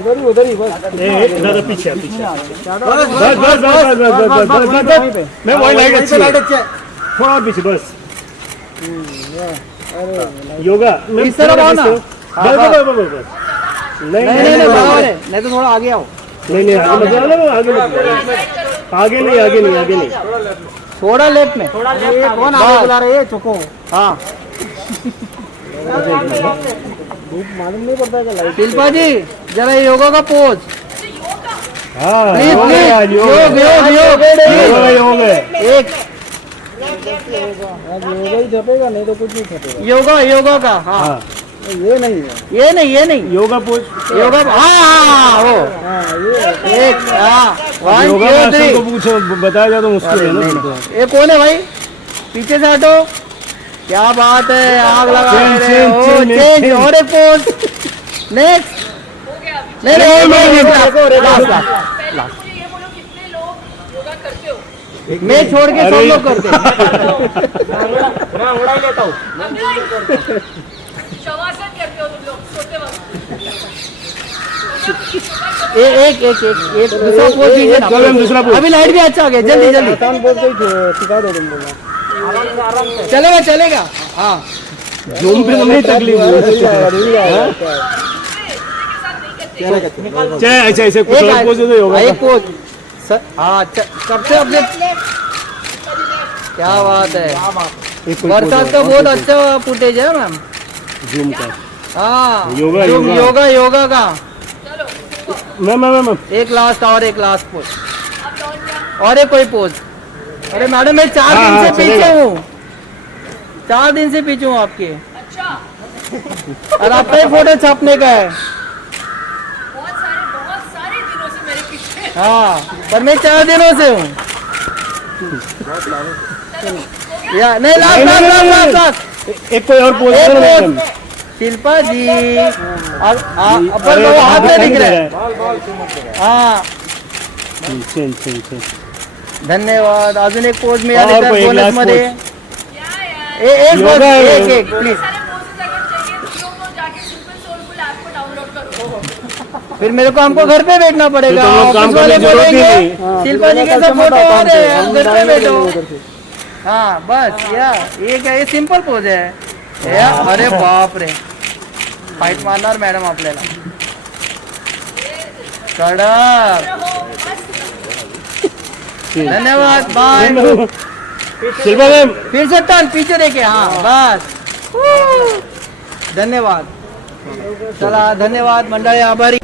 उधर ही बस। ज़्यादा पीछे पीछे। बस मैं वही लाइट अच्छी है। थोड़ा और पीछे बस। योगा इस तरफ आओ ना। बस नहीं बराबर है, नहीं तो थोड़ा आगे आओ। नहीं आगे नहीं थोड़ा लेफ्ट में। ये कौन आगे बुला रहे हैं? चुको। हाँ धूप मालूम नहीं पड़ता है लाइट। शिल्पा जी जरा योगा का पोज। प्लीज प्लीज योग एक योगा ही छपेगा, नहीं तो कुछ नहीं छपेगा। योगा का। हाँ ये नहीं योगा पोज हाँ वो ये एक वन को पूछो बताया जाए तो मुश्किल है ना। ये कौन है भाई? पीछे से हटो। क्या बात है, आग लगा रहे हो। चेंज और एक पोज। नेक्स्ट नहीं मैं छोड़ के सब लोग करते मैं उड़ा ही लेता हूँ। शवासन करते हो तुम लोग सोते वक्त। एक दूसरा पोज दीजिए ना। दूसरा पोज। अभी लाइट भी अच्छा आ गया। जल्दी सिखा दो तुम चलेगा। हाँ जूम पे नहीं तकलीफ ऐसे कुछ और पोज दे होगा। एक पोज। हाँ सबसे अपने क्या बात है। बरसात का बहुत अच्छा फुटेज है मैम। जूम का। हाँ योगा का। मैम एक लास्ट पोज और एक कोई पोज। अरे मैडम मैं 4 दिन से पीछे हूँ। 4 दिन से पीछे हूँ आपके। अच्छा और आपका ही फोटो छापने का है। बहुत सारे दिनों से मेरे पीछे। हाँ पर मैं 4 दिनों से हूँ। या नहीं लास्ट एक कोई और पोज। शिल्पा जी अपन लोग हाथ में दिख रहे हैं। हाँ धन्यवाद। अजून एक पोज मिळाले तर बोनस मध्ये। एक प्लीज। फिर मेरे को हमको घर पे बैठना पड़ेगा। ऑफिस वाले बोलेंगे शिल्पा जी के सब फोटो आ रहे हैं, घर पे बैठो। हाँ बस ये क्या ये सिंपल पोज है या? अरे बाप रे फाइट मारणार मॅडम आपल्याला कडक। धन्यवाद बाय। शिल्पा मैम फिर से टर्न पीछे देखे। हाँ बस धन्यवाद। चला धन्यवाद मंडळी आभारी।